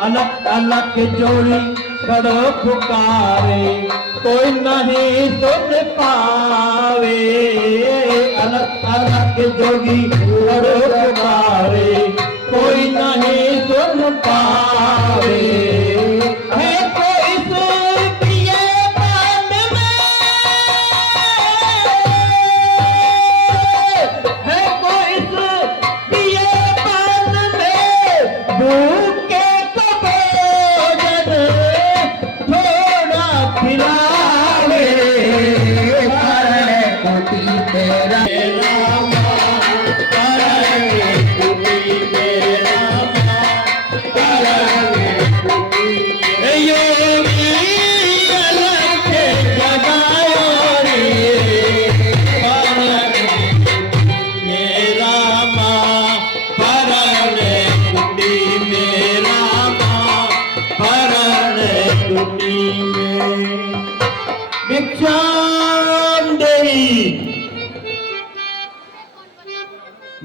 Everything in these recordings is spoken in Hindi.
अलग अलग जोड़ी करो पुकारे, कोई नहीं सुन पावे। अलग अलग जोड़ी करो पुकारे, कोई नहीं सुन पावे। है कोई सूफिए मन में, है कोई सूफिए मन में, भूखे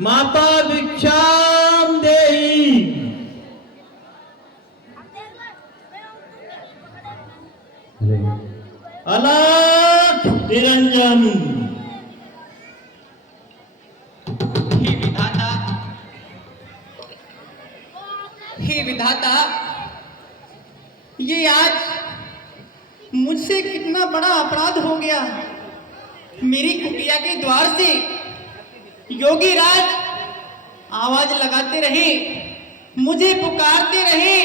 माता भिक्षाम देहि। अलख निरंजन। हे विधाता, हे विधाता, ये आज मुझसे कितना बड़ा अपराध हो गया। मेरी कुटिया के द्वार से योगी राज आवाज लगाते रहे, मुझे पुकारते रहे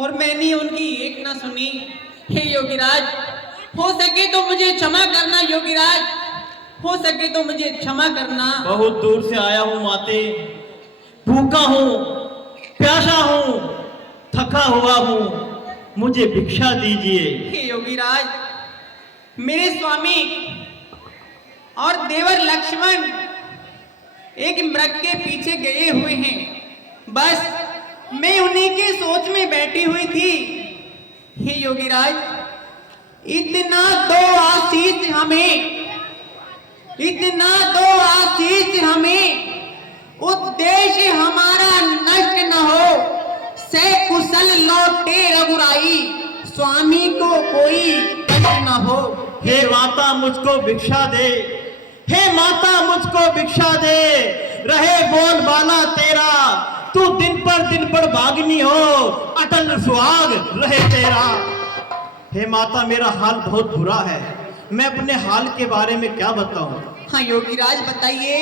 और मैंने उनकी एक ना सुनी। हे योगी राज, हो सके तो मुझे क्षमा करना। योगी राज, हो सके तो मुझे क्षमा करना। बहुत दूर से आया हूँ माते, भूखा हूँ, प्यासा हूँ, थका हुआ हूँ, मुझे भिक्षा दीजिए। हे योगी राज, मेरे स्वामी और देवर लक्ष्मण एक मृग के पीछे गए हुए हैं। बस मैं उन्हीं की सोच में बैठी हुई थी। हे योगी राज, इतना दो आशीष हमें, इतना दो आशीष हमें, उद्देश्य हमारा नष्ट न हो, से कुशल लौटे रघुराई, स्वामी को कोई कष्ट न हो। हे माता मुझको भिक्षा दे, हे माता मुझको भिक्षा दे, रहे बोल बाला तेरा, तू दिन पर भागनी हो, अटल सुहाग रहे तेरा। हे माता मेरा हाल बहुत बुरा है, मैं अपने हाल के बारे में क्या बताऊं? हाँ योगी राज बताइए,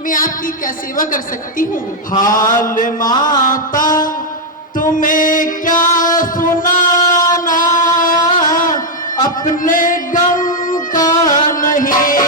मैं आपकी क्या सेवा कर सकती हूँ? हाल माता तुम्हें क्या सुनाना, अपने गम का नहीं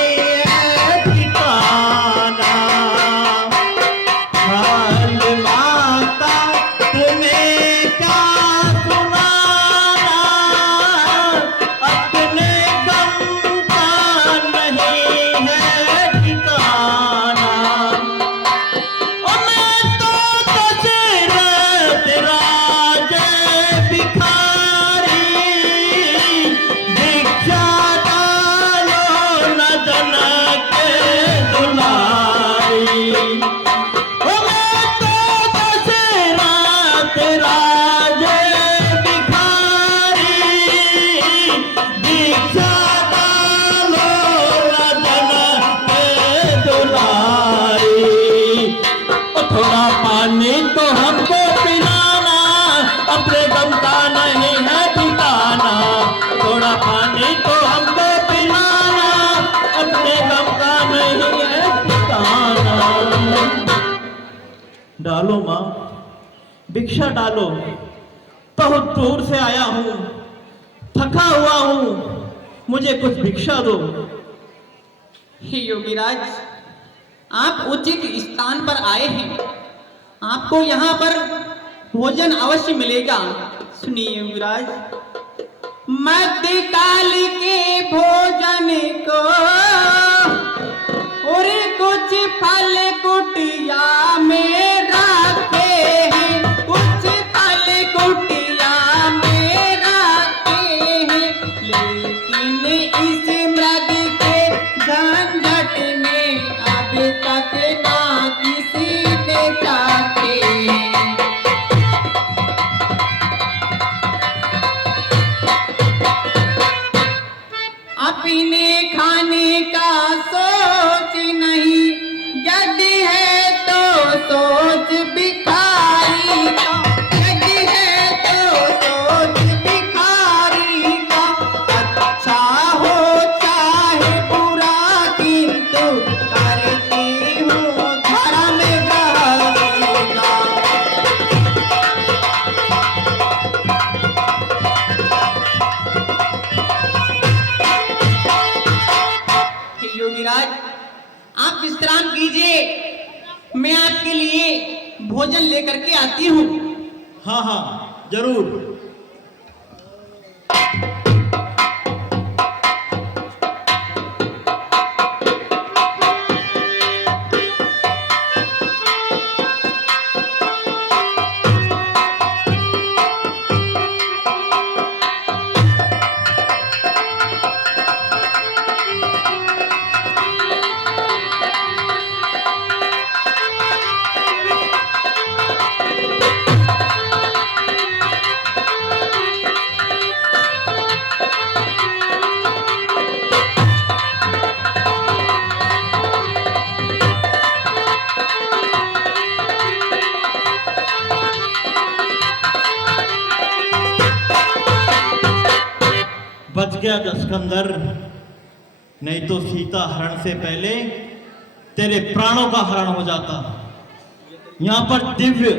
डालो माँ, भिक्षा डालो। बहुत दूर से आया हूँ, थका हुआ हूँ, मुझे कुछ भिक्षा दो। हे योगीराज, आप उचित स्थान पर आए हैं, आपको यहाँ पर भोजन अवश्य मिलेगा। सुनिए योगीराज, मध्यकाल के भोजन को और कुछ फल कुटिया में रखे हैं, कुछ फल कुटिया में रखे हैं, लेकिन इस मृग के झंझट में अब तक ना किसी ने चाखे। अपने खाने का सोच नहीं, यदि है तो सोच भिखारी का, यदि है तो सोच भिखारी का। अच्छा हो चाहे बुरा, किंतु करती हूँ धर्म ग्रहणी का। योगीराज, आप विश्राम कीजिए, मैं आपके लिए भोजन लेकर के आती हूँ। हाँ हाँ जरूर। बच गया दस्कंदर, नहीं तो सीता हरण से पहले तेरे प्राणों का हरण हो जाता। यहाँ पर दिव्य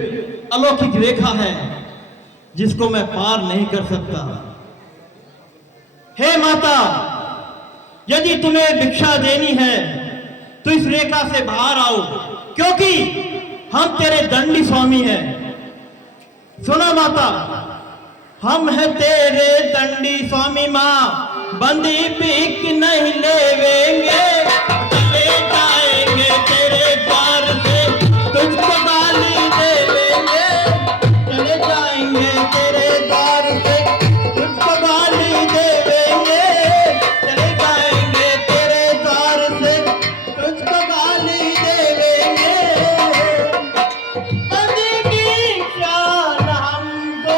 अलौकिक रेखा है जिसको मैं पार नहीं कर सकता। हे माता, यदि तुम्हें भिक्षा देनी है तो इस रेखा से बाहर आओ, क्योंकि हम तेरे दंडी स्वामी हैं। सुनो माता, हम है तेरे दंडी स्वामी माँ, बंदी भीख नहीं लेवेंगे, चले जाएंगे तेरे द्वार से, तुझको गाली देवेंगे। चले जाएंगे तेरे द्वार से, तुझको गाली देवेंगे। चले जाएंगे तेरे द्वार से, तुझको गाली देवेंगे। बंदी भिक्षा हमको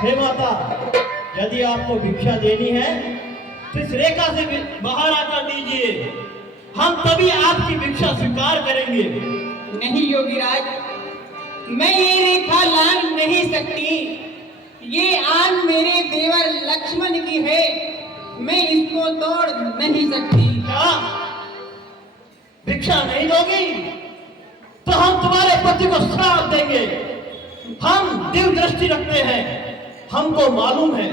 हे माता, यदि आपको भिक्षा देनी है तो इस रेखा से बाहर आकर दीजिए, हम तभी आपकी भिक्षा स्वीकार करेंगे। नहीं योगीराज, मैं ये रेखा लांघ नहीं सकती, ये आन मेरे देवर लक्ष्मण की है, मैं इसको तोड़ नहीं सकती। क्या भिक्षा नहीं दोगी तो हम तुम्हारे पति को श्राप देंगे। हम दिव्य दृष्टि रखते हैं, हमको मालूम है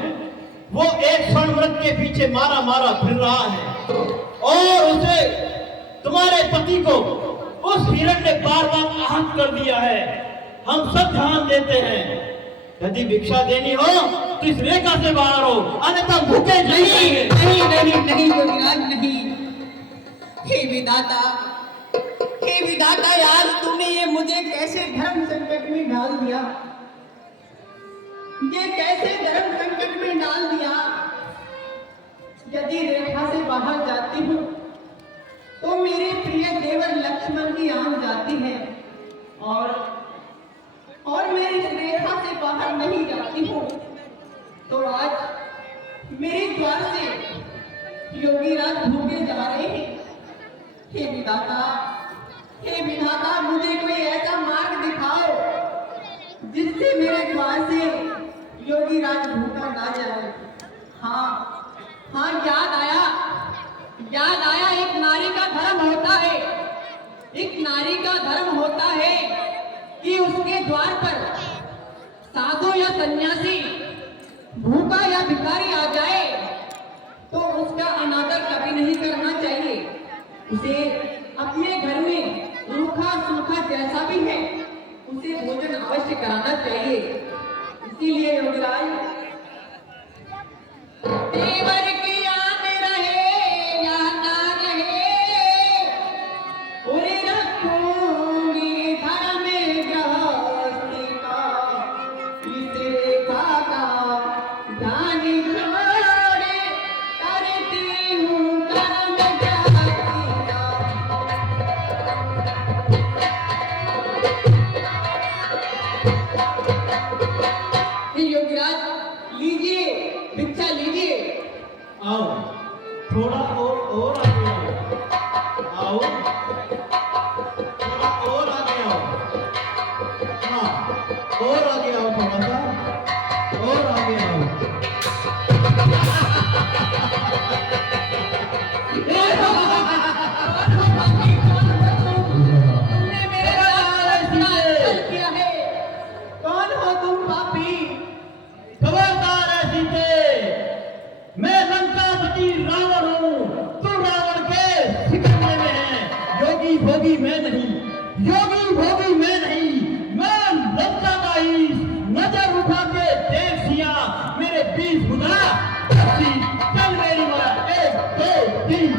वो एक स्वर्ण मृग के पीछे मारा मारा फिर रहा है और उसे तुम्हारे पति को उस हिरण ने बार बार आहत कर दिया है। हम सब ध्यान देते हैं, यदि भिक्षा देनी हो तो इस रेखा से बाहर हो, अन्यथा भूखे नहीं नहीं। नहीं नहीं नहीं योगीराज नहीं। हे विधाता, हे विधाता, यार तूने ये मुझे कैसे धर्म संकट में डाल दिया, ये कैसे धर्म संकट में डाल दिया। यदि रेखा से बाहर जाती हूँ तो मेरे प्रिय देवर लक्ष्मण की आन जाती है और मैं इस रेखा से बाहर सकती हूँ, तो आज मेरे द्वार से योगी राज भूखे जा रहे हैं। हे विधाता, मुझे कोई ऐसा मार्ग दिखाओ जिससे मेरे द्वार से योगी राज भूखा ना जाए। हाँ, याद आया, एक नारी का धर्म होता है कि उसके द्वार पर साधु या सन्यासी भूखा या भिखारी आ जाए तो उसका अनादर कभी नहीं करना चाहिए। उसे अपने घर में रूखा सूखा जैसा भी है उसे भोजन अवश्य कराना चाहिए। इसीलिए योगीराज देवर की आन रहे या ना रहे, उरे रखूंगी धर्म गृहस्थी का, इस रेखा का ध्यान छोड़े करती हूँ कर्म गृहस्थी का। योगीराज लीजिए, भिक्षा लीजिए। आओ, थोड़ा और आगे आओ, थोड़ा और आगे आओ। हाँ, और आगे आओ, थोड़ा सा और आगे आओ। तुमने मेरे साथ इतना अत्याचार किया है। कौन हो तुम पापी? खबरदार है सीते, मैं लंकापति रावण हूँ, तू रावण के सिकंदर में है। योगी भोगी मैं नहीं, मैं लंका का ईश। नजर उठा के देख सिया, मेरे 20 बुधा